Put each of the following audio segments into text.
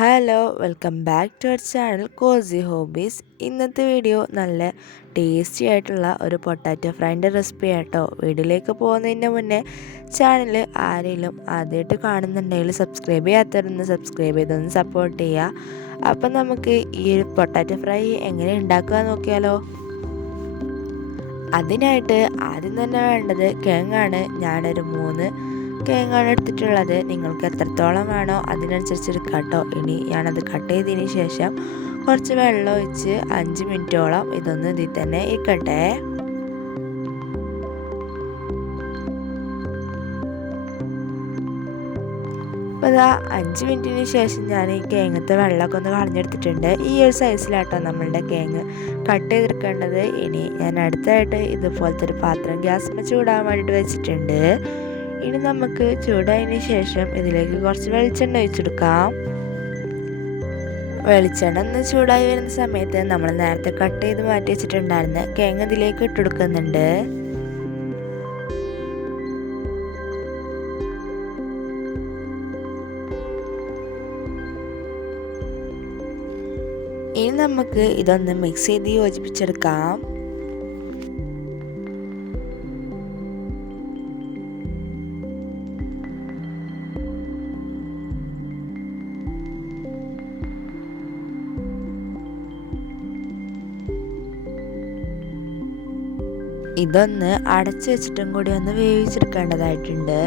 Hello welcome back to our channel cozy hobbies. ഇന്നത്തെ video നല്ല tasty ആയിട്ടുള്ള ഒരു പൊട്ടാറ്റോ ഫ്രൈൻ്റെ റെസിപ്പി ആട്ടോ. വീഡിയോയിലേക്ക് പോകുന്നതിന് മുന്നേ ചാനൽ ആരെങ്കിലും ആദ്യമായിട്ട് കാണുന്നുണ്ടെങ്കിൽ സബ്സ്ക്രൈബ് ചെയ്യാത്തവരൊന്ന് സബ്സ്ക്രൈബ് ചെയ്തൊന്ന് സപ്പോർട്ട് ചെയ്യുക. അപ്പം നമുക്ക് ഈ ഒരു പൊട്ടാറ്റോ ഫ്രൈ എങ്ങനെ ഉണ്ടാക്കുക നോക്കിയാലോ. അതിനായിട്ട് ആദ്യം തന്നെ വേണ്ടത് കിഴങ്ങാണ്. ഞാനൊരു 3 കിഴങ്ങാണ് എടുത്തിട്ടുള്ളത്. നിങ്ങൾക്ക് എത്രത്തോളം വേണോ അതിനനുസരിച്ച് എടുക്കാം കേട്ടോ. ഇനി ഞാനത് കട്ട് ചെയ്തതിന് ശേഷം കുറച്ച് വെള്ളം ഒഴിച്ച് 5 മിനിറ്റോളം ഇതൊന്ന് ഇതിൽ തന്നെ ഇരിക്കട്ടെ. അപ്പോൾ ഇതാ 5 മിനിറ്റിന് ശേഷം ഞാൻ ഈ കിഴങ്ങത്തെ വെള്ളമൊക്കെ ഒന്ന് കളഞ്ഞെടുത്തിട്ടുണ്ട്. ഈ ഒരു സൈസിലാട്ടോ നമ്മളുടെ കിഴങ്ങ് കട്ട് ചെയ്തെടുക്കേണ്ടത്. ഇനി ഞാൻ അടുത്തായിട്ട് ഇതുപോലത്തെ ഒരു പാത്രം ഗ്യാസിൽ ചൂടാൻ വേണ്ടിയിട്ട് വെച്ചിട്ടുണ്ട്. ഇനി നമുക്ക് ചൂടായതിന് ശേഷം ഇതിലേക്ക് കുറച്ച് വെളിച്ചെണ്ണ ഒഴിച്ചെടുക്കാം. വെളിച്ചെണ്ണ ഒന്ന് ചൂടായി വരുന്ന സമയത്ത് നമ്മൾ നേരത്തെ കട്ട് ചെയ്ത് മാറ്റി വെച്ചിട്ടുണ്ടായിരുന്ന കിഴങ്ങ് ഇതിലേക്ക് ഇട്ടെടുക്കുന്നുണ്ട്. ഇനി നമുക്ക് ഇതൊന്ന് മിക്സ് ചെയ്ത് യോജിപ്പിച്ചെടുക്കാം. ഇതൊന്ന് അടച്ചു വെച്ചിട്ടും കൂടി ഒന്ന് വേവിച്ചെടുക്കേണ്ടതായിട്ടുണ്ട്.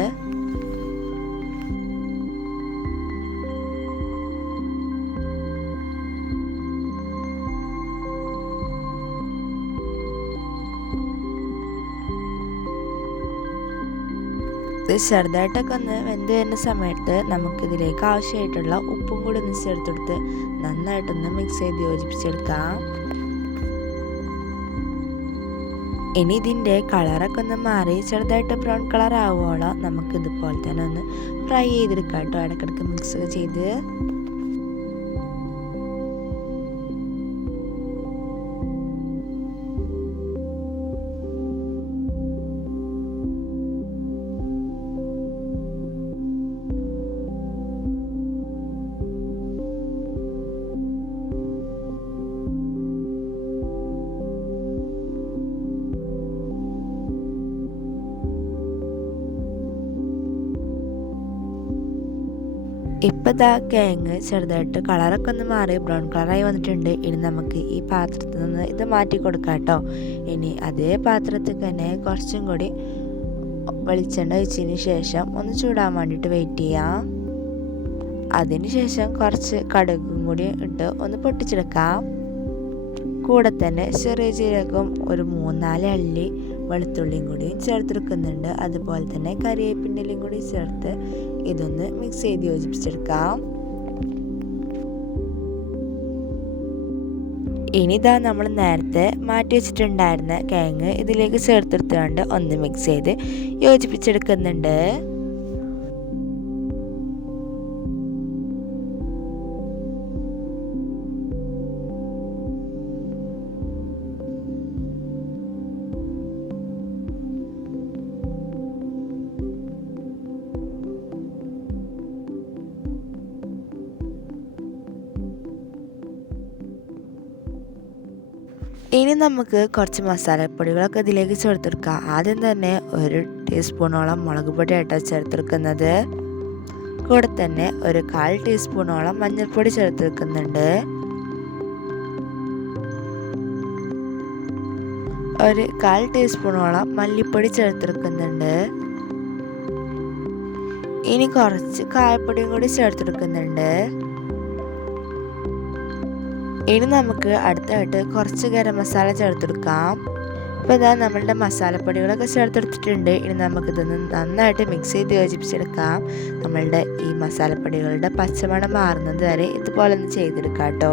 ഇത് ചെറുതായിട്ടൊക്കെ ഒന്ന് വെന്ത് വരുന്ന സമയത്ത് നമുക്കിതിലേക്ക് ആവശ്യമായിട്ടുള്ള ഉപ്പും കൂടി ഒന്ന് ചേർത്തെടുത്ത് നന്നായിട്ടൊന്ന് മിക്സ് ചെയ്ത് യോജിപ്പിച്ചെടുക്കാം. ഇനി ഇതിൻ്റെ കളറൊക്കെ ഒന്ന് മാറി ചെറുതായിട്ട് ബ്രൗൺ കളർ ആവുമോളം നമുക്ക് ഇതുപോലെ തന്നെ ഒന്ന് ഫ്രൈ ചെയ്തെടുക്കാം കേട്ടോ. ഇടയ്ക്കിടയ്ക്ക് മിക്സ് ചെയ്ത് ഇപ്പം ഇതാ കിഴങ്ങ് ചെറുതായിട്ട് കളറൊക്കെ ഒന്ന് മാറി ബ്രൗൺ കളറായി വന്നിട്ടുണ്ട്. ഇനി നമുക്ക് ഈ പാത്രത്തിൽ നിന്ന് ഇത് മാറ്റി കൊടുക്കാം കേട്ടോ. ഇനി അതേ പാത്രത്തിൽ തന്നെ കുറച്ചും കൂടി വെളിച്ചെണ്ണ ഒഴിച്ചതിന് ശേഷം ഒന്ന് ചൂടാൻ വേണ്ടിയിട്ട് വെയിറ്റ് ചെയ്യാം. അതിന് ശേഷം കുറച്ച് കടുകും കൂടി ഇട്ട് ഒന്ന് പൊട്ടിച്ചെടുക്കാം. കൂടെ തന്നെ ചെറിയ ജീരകം ഒരു 3-4 അല്ലി വെളുത്തുള്ളിയും കൂടി ചേർത്തെടുക്കുന്നുണ്ട്. അതുപോലെ തന്നെ കരിവേപ്പിൻ്റെലയും കൂടി ചേർത്ത് ഇതൊന്ന് മിക്സ് ചെയ്ത് യോജിപ്പിച്ചെടുക്കാം. ഇനിതാ നമ്മൾ നേരത്തെ മാറ്റി വെച്ചിട്ടുണ്ടായിരുന്ന കിഴങ്ങ് ഇതിലേക്ക് ചേർത്തെടുത്തുകൊണ്ട് ഒന്ന് മിക്സ് ചെയ്ത് യോജിപ്പിച്ചെടുക്കുന്നുണ്ട്. ഇനി നമുക്ക് കുറച്ച് മസാലപ്പൊടികളൊക്കെ ഇതിലേക്ക് ചേർത്തെടുക്കാം. ആദ്യം തന്നെ 1 ടീസ്പൂണോളം മുളക് പൊടിയായിട്ടോ ചേർത്തെടുക്കുന്നത്. കൂടെ തന്നെ ഒരു 1/4 ടീസ്പൂണോളം മഞ്ഞൾപ്പൊടി ചേർത്തെടുക്കുന്നുണ്ട്. ഒരു 1/4 ടീസ്പൂണോളം മല്ലിപ്പൊടി ചേർത്തെടുക്കുന്നുണ്ട്. ഇനി കുറച്ച് കായപ്പൊടിയും കൂടി ചേർത്തെടുക്കുന്നുണ്ട്. ഇനി നമുക്ക് അടുത്തായിട്ട് കുറച്ച് ഗരം മസാല ചേർത്തെടുക്കാം. അപ്പോൾ ഇതാ നമ്മളുടെ മസാലപ്പൊടികളൊക്കെ ചേർത്തെടുത്തിട്ടുണ്ട്. ഇനി നമുക്കിതൊന്ന് നന്നായിട്ട് മിക്സ് ചെയ്ത് യോജിപ്പിച്ചെടുക്കാം. നമ്മളുടെ ഈ മസാലപ്പൊടികളുടെ പച്ചമണം മാറുന്നത് വരെ ഇതുപോലെ ഒന്ന് ചെയ്തെടുക്കാം കേട്ടോ.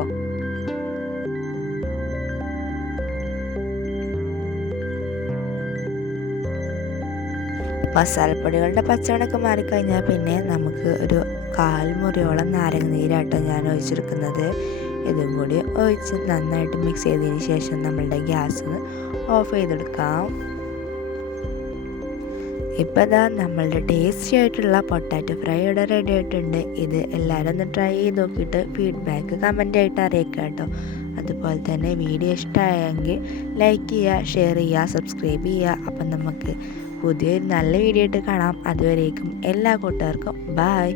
മസാലപ്പൊടികളുടെ പച്ചമണമൊക്കെ മാറിക്കഴിഞ്ഞാൽ പിന്നെ നമുക്ക് ഒരു 1/4 മുറിയോളം നാരങ്ങ നീരാട്ടോ ഞാൻ ഒഴിച്ചെടുക്കുന്നത്. ഇതും കൂടി ഒഴിച്ച് നന്നായിട്ട് മിക്സ് ചെയ്തതിന് ശേഷം നമ്മളുടെ ഗ്യാസ് ഓഫ് ചെയ്തെടുക്കാം. ഇപ്പോൾ ഇതാ നമ്മളുടെ ടേസ്റ്റി ആയിട്ടുള്ള പൊട്ടാറ്റോ ഫ്രൈ ഇവിടെ റെഡി ആയിട്ടുണ്ട്. ഇത് എല്ലാവരും ഒന്ന് ട്രൈ ചെയ്ത് നോക്കിയിട്ട് ഫീഡ്ബാക്ക് കമൻ്റായിട്ട് അറിയിക്കുക കേട്ടോ. അതുപോലെ തന്നെ വീഡിയോ ഇഷ്ടമായെങ്കിൽ ലൈക്ക് ചെയ്യുക, ഷെയർ ചെയ്യുക, സബ്സ്ക്രൈബ് ചെയ്യുക. അപ്പം നമുക്ക് പുതിയൊരു നല്ല വീഡിയോ ആയിട്ട് കാണാം. അതുവരേക്കും എല്ലാ കൂട്ടുകാർക്കും ബായ്.